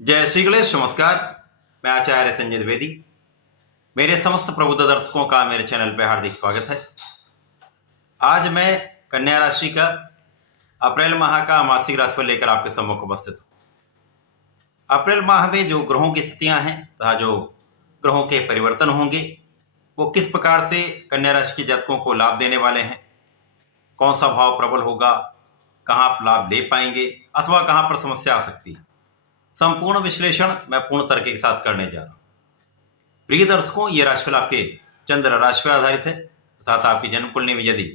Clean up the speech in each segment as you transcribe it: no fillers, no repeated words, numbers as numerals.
जय श्री गणेश। नमस्कार, मैं आचार्य संजय द्विवेदी। मेरे समस्त प्रबुद्ध दर्शकों का मेरे चैनल पे हार्दिक स्वागत है। आज मैं कन्या राशि का अप्रैल माह का मासिक राशिफल लेकर आपके सम्मुख उपस्थित हूँ। अप्रैल माह में जो ग्रहों की स्थितियां हैं तथा जो ग्रहों के परिवर्तन होंगे वो किस प्रकार से कन्या राशि के जातकों को लाभ देने वाले हैं, कौन सा भाव प्रबल होगा, कहाँ आप लाभ ले पाएंगे अथवा कहाँ पर समस्या आ सकती है, संपूर्ण विश्लेषण मैं पूर्ण तर्क के साथ करने जा रहा हूं। प्रिय दर्शकों, ये राशिफल आपके चंद्र राशि पर आधारित है अर्थात आपकी जन्म कुंडली में यदि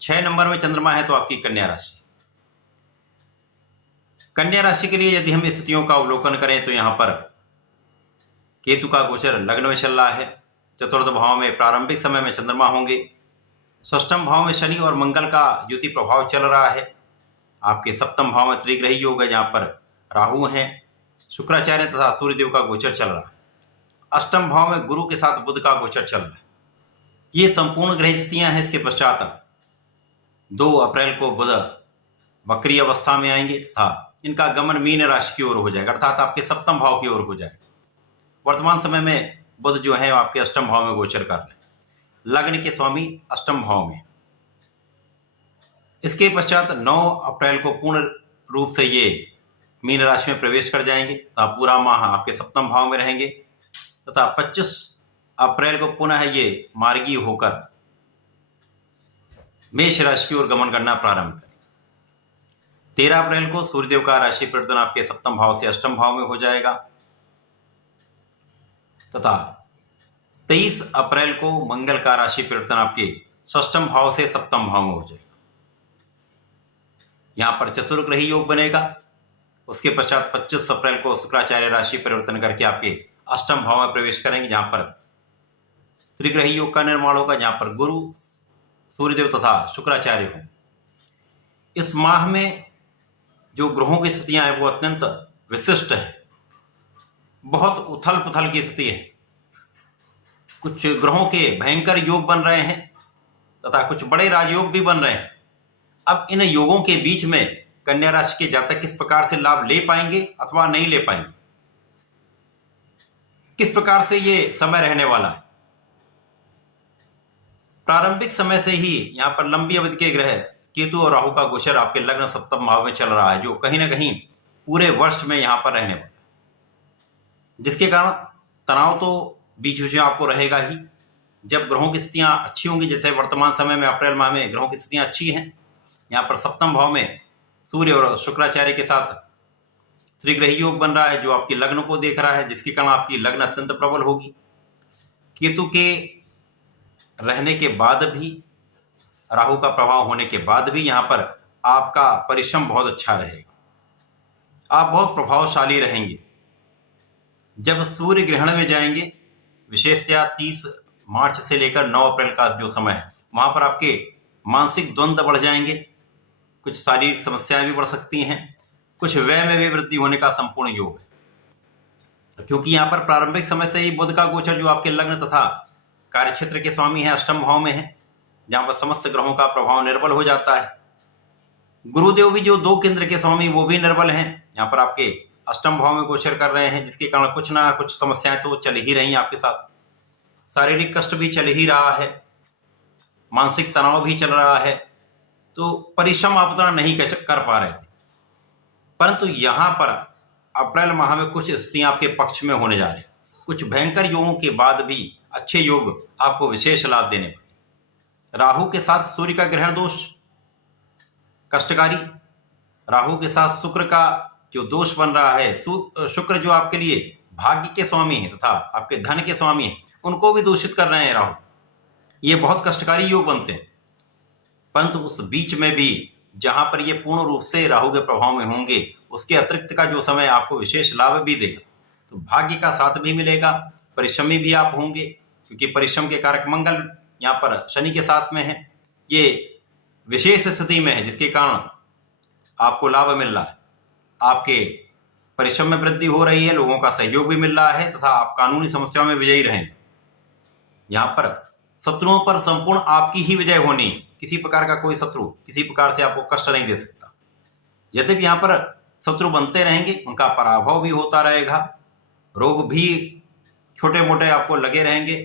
6 नंबर में चंद्रमा है तो आपकी कन्या राशि। कन्या राशि के लिए यदि हम स्थितियों का अवलोकन करें तो यहां पर केतु का गोचर लग्न में चल रहा है। चतुर्थ भाव में प्रारंभिक समय में चंद्रमा होंगे। षष्ठम भाव में शनि और मंगल का युति प्रभाव चल रहा है। आपके सप्तम भाव में त्रिग्रही योग है जहां पर राहु हैं, शुक्राचार्य तथा सूर्यदेव का गोचर चल रहा है। अष्टम भाव में गुरु के साथ बुध का गोचर चल रहा है। ये संपूर्ण ग्रह स्थितियां हैं। इसके पश्चात 2 अप्रैल को बुध वक्री अवस्था में आएंगे तथा इनका गमन मीन राशि की ओर हो जाएगा अर्थात आपके सप्तम भाव की ओर हो जाएगा। वर्तमान समय में बुध जो है आपके अष्टम भाव में गोचर कर रहे हैं, लग्न के स्वामी अष्टम भाव में। इसके पश्चात 9 अप्रैल को पूर्ण रूप से ये मीन राशि में प्रवेश कर जाएंगे तथा पूरा माह आपके सप्तम भाव में रहेंगे तथा 25 अप्रैल को पुनः ये मार्गी होकर मेष राशि की ओर गमन करना प्रारंभ करेंगे। 13 अप्रैल को सूर्यदेव का राशि परिवर्तन आपके सप्तम भाव से अष्टम भाव में हो जाएगा तथा 23 अप्रैल को मंगल का राशि परिवर्तन आपके षष्ठम भाव से सप्तम भाव में हो जाएगा। यहां पर चतुर्ग्रही योग बनेगा। उसके पश्चात 25 अप्रैल को शुक्राचार्य राशि परिवर्तन करके आपके अष्टम भाव में प्रवेश करेंगे जहां पर त्रिग्रही योग का निर्माण होगा, जहां पर गुरु, सूर्यदेव तथा शुक्राचार्य होंगे। इस माह में जो ग्रहों की स्थितियां हैं वो अत्यंत विशिष्ट है। बहुत उथल पुथल की स्थिति है। कुछ ग्रहों के भयंकर योग बन रहे हैं तथा कुछ बड़े राजयोग भी बन रहे हैं। अब इन योगों के बीच में कन्या राशि के जातक किस प्रकार से लाभ ले पाएंगे अथवा नहीं ले पाएंगे, किस प्रकार से ये समय रहने वाला है। प्रारंभिक समय से ही यहां पर लंबी अवधि के ग्रह केतु और राहु का गोचर आपके लग्न सप्तम भाव में चल रहा है, जो कहीं ना कहीं पूरे वर्ष में यहां पर रहने वाला है, जिसके कारण तनाव तो बीच बीच में आपको रहेगा ही। जब ग्रहों की स्थितियां अच्छी होंगी, जैसे वर्तमान समय में अप्रैल माह में ग्रहों की स्थितियां अच्छी हैं, यहां पर सप्तम भाव में सूर्य और शुक्राचार्य के साथ त्रिग्रही योग बन रहा है जो आपकी लग्न को देख रहा है, जिसके कारण आपकी लग्न अत्यंत प्रबल होगी। केतु के रहने के बाद भी, राहु का प्रभाव होने के बाद भी यहां पर आपका परिश्रम बहुत अच्छा रहेगा। आप बहुत प्रभावशाली रहेंगे। जब सूर्य ग्रहण में जाएंगे, विशेषतया 30 मार्च से लेकर 9 अप्रैल का जो समय है, वहां पर आपके मानसिक द्वंद्व बढ़ जाएंगे। कुछ शारीरिक समस्याएं भी बढ़ सकती हैं। कुछ व्यय में भी वृद्धि होने का संपूर्ण योग है, क्योंकि यहां पर प्रारंभिक समय से ही बुध का गोचर जो आपके लग्न तथा कार्यक्षेत्र के स्वामी है अष्टम भाव में है, जहां पर समस्त ग्रहों का प्रभाव निर्बल हो जाता है। गुरुदेव भी जो 2 केंद्र के स्वामी वो भी निर्बल हैं, यहाँ पर आपके अष्टम भाव में गोचर कर रहे हैं, जिसके कारण कुछ ना कुछ समस्याएं तो चल ही रही हैं आपके साथ। शारीरिक कष्ट भी चल ही रहा है, मानसिक तनाव भी चल रहा है, तो परिश्रम आप उतना नहीं कर पा रहे थे। परंतु यहां पर अप्रैल माह में कुछ स्थितियां आपके पक्ष में होने जा रही हैं। कुछ भयंकर योगों के बाद भी अच्छे योग आपको विशेष लाभ देने वाले। राहु के साथ सूर्य का ग्रहण दोष कष्टकारी, राहु के साथ शुक्र का जो दोष बन रहा है, शुक्र जो आपके लिए भाग्य के स्वामी है तथा आपके धन के स्वामी है, उनको भी दूषित कर रहे हैं राहु। ये बहुत कष्टकारी योग बनते हैं। परंतु उस बीच में भी जहां पर ये पूर्ण रूप से राहु के प्रभाव में होंगे, उसके अतिरिक्त का जो समय आपको विशेष लाभ भी देगा। तो भाग्य का साथ भी मिलेगा, परिश्रमी भी आप होंगे, क्योंकि परिश्रम के कारक मंगल यहाँ पर शनि के साथ में है। ये विशेष स्थिति में है, जिसके कारण आपको लाभ मिल रहा है। आपके परिश्रम में वृद्धि हो रही है, लोगों का सहयोग भी मिल रहा है तथा आप कानूनी समस्याओं में विजयी रहेंगे। यहाँ पर शत्रुओं पर संपूर्ण आपकी ही विजय होनी है। किसी प्रकार का कोई शत्रु किसी प्रकार से आपको कष्ट नहीं दे सकता। यद्यपि यहाँ पर शत्रु बनते रहेंगे, उनका पराभव भी होता रहेगा, रोग भी छोटे मोटे आपको लगे रहेंगे,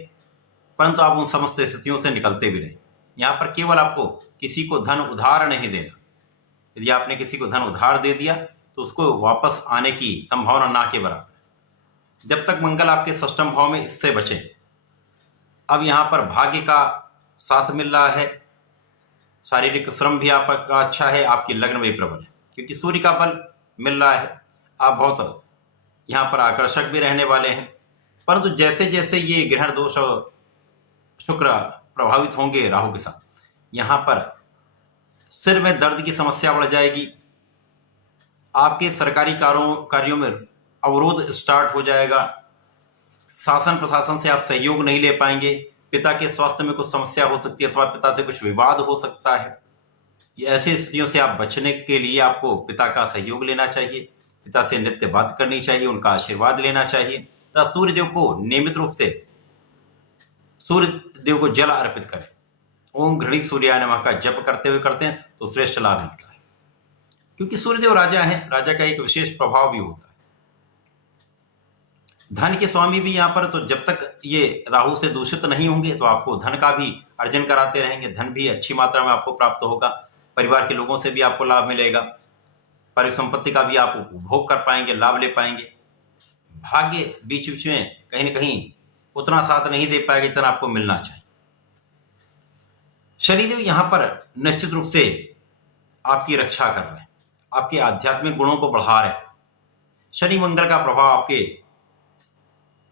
परंतु आप उन समस्त स्थितियों से निकलते भी रहेंगे। यहाँ पर केवल आपको किसी को धन उधार नहीं देना। यदि आपने किसी को धन उधार दे दिया तो उसको वापस आने की संभावना ना के बराबर। जब तक मंगल आपके षष्ठम भाव में, इससे बचें। अब यहाँ पर भाग्य का साथ मिल रहा है, शारीरिक श्रम भी आपका अच्छा है, आपकी लग्न भी प्रबल है क्योंकि सूर्य का बल मिल रहा है। आप बहुत यहाँ पर आकर्षक भी रहने वाले हैं, परंतु जैसे जैसे ये ग्रहण दोष और शुक्र प्रभावित होंगे राहु के साथ, यहाँ पर सिर में दर्द की समस्या बढ़ जाएगी, आपके सरकारी कार्यों में अवरोध स्टार्ट हो जाएगा, शासन प्रशासन से आप सहयोग नहीं ले पाएंगे, पिता के स्वास्थ्य में कुछ समस्या हो सकती है अथवा पिता से कुछ विवाद हो सकता है। ये ऐसी स्थितियों से आप बचने के लिए आपको पिता का सहयोग लेना चाहिए, पिता से नित्य बात करनी चाहिए, उनका आशीर्वाद लेना चाहिए तथा सूर्य देव को नियमित रूप से सूर्य देव को जल अर्पित करें। ओम घृणित सूर्याय नमः का जप करते हुए करते हैं तो श्रेष्ठ लाभ मिलता है, क्योंकि सूर्यदेव राजा है, राजा का एक विशेष प्रभाव भी होता है। धन के स्वामी भी यहाँ पर, तो जब तक ये राहु से दूषित नहीं होंगे तो आपको धन का भी अर्जन कराते रहेंगे, धन भी अच्छी मात्रा में आपको प्राप्त होगा, परिवार के लोगों से भी आपको लाभ मिलेगा, परिसंपत्ति का भी आप उपभोग कर पाएंगे, लाभ ले पाएंगे। भाग्य बीच बीच में कहीं ना कहीं उतना साथ नहीं दे पाएगा जितना आपको मिलना चाहिए। शनिदेव यहाँ पर निश्चित रूप से आपकी रक्षा कर रहे हैं, आपके आध्यात्मिक गुणों को बढ़ा रहे हैं। शनि मंगल का प्रभाव आपके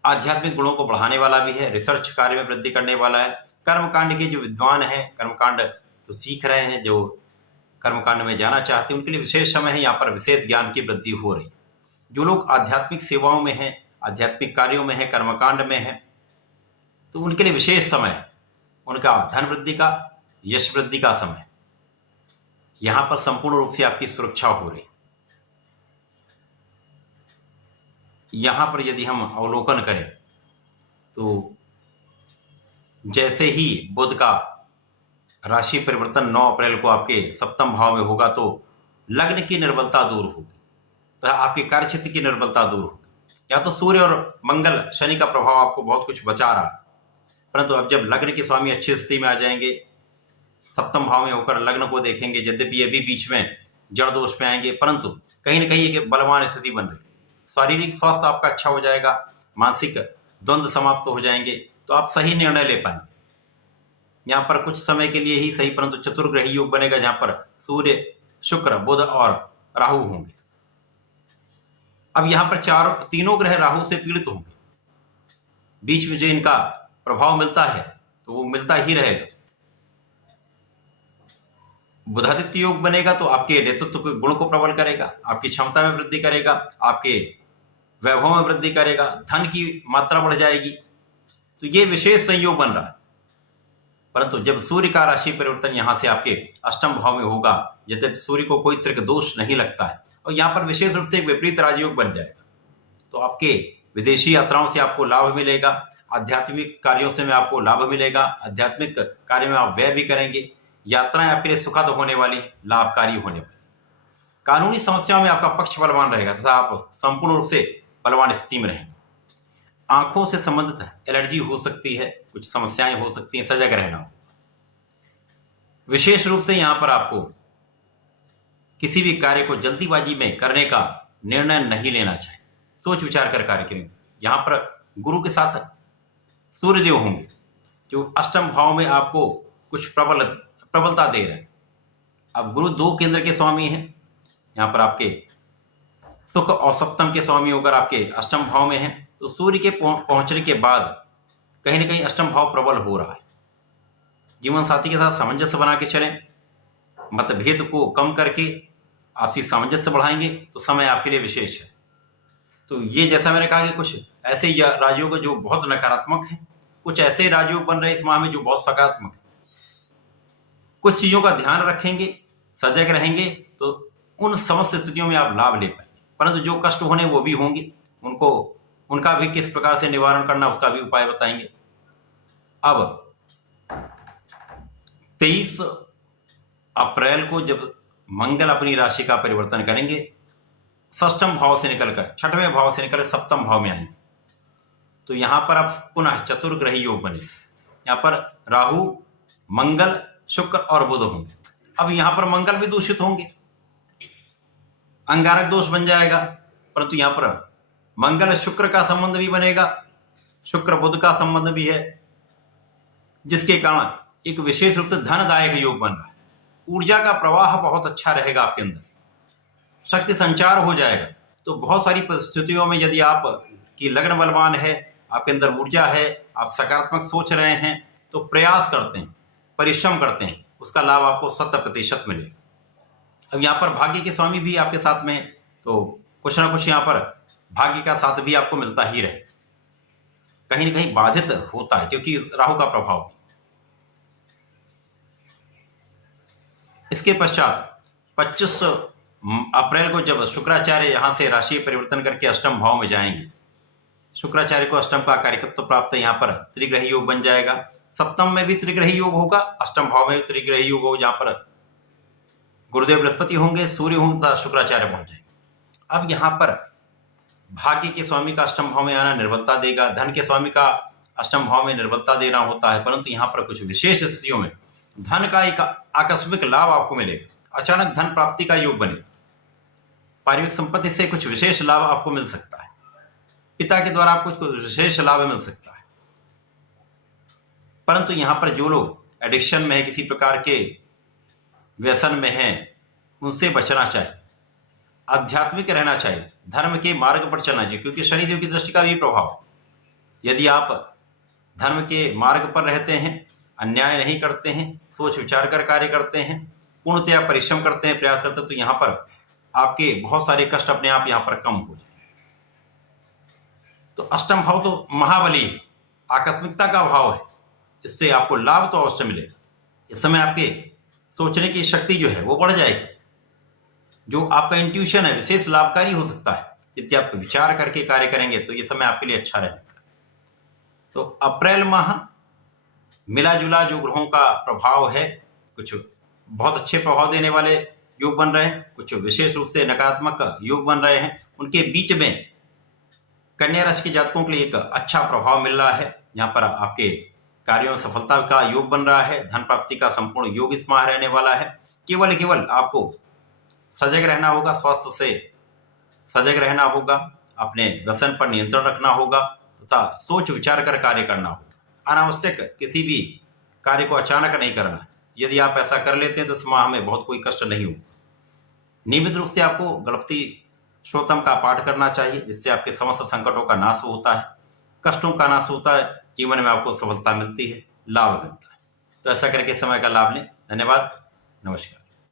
आध्यात्मिक गुणों को बढ़ाने वाला भी है, रिसर्च कार्य में वृद्धि करने वाला है। कर्मकांड के जो विद्वान हैं, कर्मकांड जो सीख रहे हैं, जो कर्मकांड में जाना चाहते हैं, उनके लिए विशेष समय है, यहाँ पर विशेष ज्ञान की वृद्धि हो रही। जो लोग आध्यात्मिक सेवाओं में हैं, आध्यात्मिक कार्यों में हैं, कर्मकांड में हैं, तो उनके लिए विशेष समय है, उनका धन वृद्धि का, यश वृद्धि का समय। यहां पर संपूर्ण रूप से आपकी सुरक्षा हो रही। यहां पर यदि हम अवलोकन करें तो जैसे ही बुध का राशि परिवर्तन 9 अप्रैल को आपके सप्तम भाव में होगा तो लग्न की निर्बलता दूर होगी, तो आपके कार्यक्षेत्र की निर्बलता दूर होगी। या तो सूर्य और मंगल शनि का प्रभाव आपको बहुत कुछ बचा रहा है, परंतु अब जब लग्न के स्वामी अच्छी स्थिति में आ जाएंगे, सप्तम भाव में होकर लग्न को देखेंगे, यद्यपि ये भी बीच में जड़ दोष पे आएंगे, परंतु कहीं ना कहीं एक बलवान स्थिति बन रही। शारीरिक स्वास्थ्य आपका अच्छा हो जाएगा, मानसिक द्वंद्व समाप्त हो जाएंगे, तो आप सही निर्णय ले पाएंगे। यहाँ पर कुछ समय के लिए ही सही, परंतु चतुर्ग्रही योग बनेगा जहां पर सूर्य, शुक्र, बुध और राहु होंगे। अब यहाँ पर तीनों ग्रह राहु से पीड़ित होंगे, बीच में जो इनका प्रभाव मिलता है तो वो मिलता ही रहेगा। बुधादित्य योग बनेगा तो आपके नेतृत्व के गुण को प्रबल करेगा, आपकी क्षमता में वृद्धि करेगा, आपके वैभव में वृद्धि करेगा, धन की मात्रा बढ़ जाएगी, तो ये विशेष संयोग बन रहा है। परंतु जब सूर्य का राशि परिवर्तन यहां से आपके अष्टम भाव में होगा, यद्यपि सूर्य को कोई त्रिक दोष नहीं लगता है, और यहां पर विशेष रूप से एक विपरीत राजयोग बन जाएगा, तो आपके विदेशी यात्राओं से आपको लाभ मिलेगा, आध्यात्मिक कार्यों से में आपको लाभ मिलेगा, आध्यात्मिक कार्य में आप व्यय भी करेंगे, यात्राएं आपके लिए सुखद होने वाली, लाभकारी होने वाली। कानूनी समस्याओं में आपका पक्ष बलवान रहेगा तथा आप संपूर्ण रूप से बलवान स्थिति में रहेंगे। आंखों से संबंधित एलर्जी हो सकती है, कुछ समस्याएं हो सकती हैं, सजग रहना। विशेष रूप से यहां पर आपको किसी भी कार्य को जल्दीबाजी में करने का निर्णय नहीं लेना चाहिए, सोच विचार कर कार्य करें। यहां पर गुरु के साथ सूर्यदेव होंगे जो अष्टम भाव में आपको कुछ प्रबलता दे रहे हैं। अब गुरु 2 केंद्र के स्वामी हैं, यहां पर आपके सुख और सप्तम के स्वामी होकर आपके अष्टम भाव में हैं, तो सूर्य के पहुंचने के बाद कहीं ना कहीं अष्टम भाव प्रबल हो रहा है। जीवन साथी के साथ सामंजस्य बना के चलें, मतभेद को कम करके आपसी सामंजस्य बढ़ाएंगे तो समय आपके लिए विशेष है। तो ये जैसा मैंने कहा कि कुछ ऐसे राजयोग जो बहुत नकारात्मक है, कुछ ऐसे राजयोग बन रहे इस माह में जो बहुत सकारात्मक है। कुछ चीजों का ध्यान रखेंगे, सजग रहेंगे तो उन समस्त स्थितियों में आप लाभ ले पाएंगे, परंतु जो कष्ट होने वो भी होंगे, उनका भी किस प्रकार से निवारण करना उसका भी उपाय बताएंगे। अब 23 अप्रैल को जब मंगल अपनी राशि का परिवर्तन करेंगे षष्ठम भाव से निकलकर, छठवें भाव से निकल सप्तम भाव में आएंगे। तो यहां पर अब पुनः चतुर्ग्रही योग बने। यहां पर राहु, मंगल, शुक्र और बुध होंगे। अब यहां पर मंगल भी दूषित होंगे, अंगारक दोष बन जाएगा, परंतु यहां पर मंगल शुक्र का संबंध भी बनेगा, शुक्र बुध का संबंध भी है, जिसके कारण एक विशेष रूप से धनदायक योग बन रहा है। ऊर्जा का प्रवाह बहुत अच्छा रहेगा आपके अंदर, शक्ति संचार हो जाएगा। तो बहुत सारी परिस्थितियों में यदि आप की लग्न बलवान है, आपके अंदर ऊर्जा है, आप सकारात्मक सोच रहे हैं, तो प्रयास करते हैं, परिश्रम करते हैं, उसका लाभ आपको 100% मिलेगा। अब यहाँ पर भाग्य के स्वामी भी आपके साथ में, तो कुछ ना कुछ यहाँ पर भाग्य का साथ भी आपको मिलता ही रहे, कहीं ना कहीं बाधित होता है क्योंकि राहु का प्रभाव। इसके पश्चात 25 अप्रैल को जब शुक्राचार्य यहां से राशि परिवर्तन करके अष्टम भाव में जाएंगे, शुक्राचार्य को अष्टम का कारकत्व प्राप्त है, यहाँ पर त्रिग्रही योग बन जाएगा। सप्तम में भी त्रिग्रही योग होगा, अष्टम भाव में भी त्रिग्रही योग होगा, जहां पर गुरुदेव बृहस्पति होंगे, सूर्य होंगे, शुक्राचार्य पहुंच जाएंगे। अब यहाँ पर भाग्य के स्वामी का अष्टम भाव में आना निर्बलता देगा, धन के स्वामी का अष्टम भाव में निर्बलता देना होता है, परंतु यहाँ पर कुछ विशेष स्थितियों में धन का एक आकस्मिक लाभ आपको मिलेगा, अचानक धन प्राप्ति का योग बनेगा, पारिवारिक संपत्ति से कुछ विशेष लाभ आपको मिल सकता है, पिता के द्वारा आपको कुछ विशेष लाभ मिल सकता है। परंतु यहाँ पर जो लोग एडिक्शन में है, किसी प्रकार के व्यसन में हैं, उनसे बचना चाहिए, आध्यात्मिक रहना चाहिए, धर्म के मार्ग पर चलना चाहिए, क्योंकि शनिदेव की दृष्टि का भी प्रभाव। यदि आप धर्म के मार्ग पर रहते हैं, अन्याय नहीं करते हैं, सोच विचार कर कार्य करते हैं, पूर्णतया परिश्रम करते हैं, प्रयास करते हैं, तो यहाँ पर आपके बहुत सारे कष्ट अपने आप यहाँ पर कम हो जाए। तो अष्टम भाव तो महाबली है, आकस्मिकता का भाव है, इससे आपको लाभ तो अवश्य मिलेगा। इस समय आपके सोचने की शक्ति जो है वो बढ़ जाएगी, जो आपका इंट्यूशन है विशेष लाभकारी हो सकता है। यदि आप विचार करके कार्य करेंगे तो ये समय आपके लिए अच्छा रहेगा। तो अप्रैल माह मिला जुला जो ग्रहों का प्रभाव है, कुछ बहुत अच्छे प्रभाव देने वाले योग बन रहे हैं, कुछ विशेष रूप से नकारात्मक योग बन रहे हैं। उनके बीच में कन्या राशि के जातकों के लिए एक अच्छा प्रभाव मिल रहा है, यहाँ पर आपके कार्यों में सफलता का योग बन रहा है, धन प्राप्ति का संपूर्ण योग इस माह रहने वाला है। केवल आपको सजग रहना होगा, स्वास्थ्य से सजग रहना होगा, अपने व्यसन पर नियंत्रण रखना होगा तथा सोच विचार कर कार्य करना होगा। अनावश्यक किसी भी कार्य को अचानक नहीं करना। यदि आप ऐसा कर लेते हैं तो इस माह में बहुत कोई कष्ट नहीं होगा। नियमित रूप से आपको गणपति श्लोकम का पाठ करना चाहिए, जिससे आपके समस्त संकटों का नाश होता है, कष्टों का नाश होता है, जीवन में आपको सफलता मिलती है, लाभ मिलता है। तो ऐसा करके समय का लाभ लें। धन्यवाद, नमस्कार।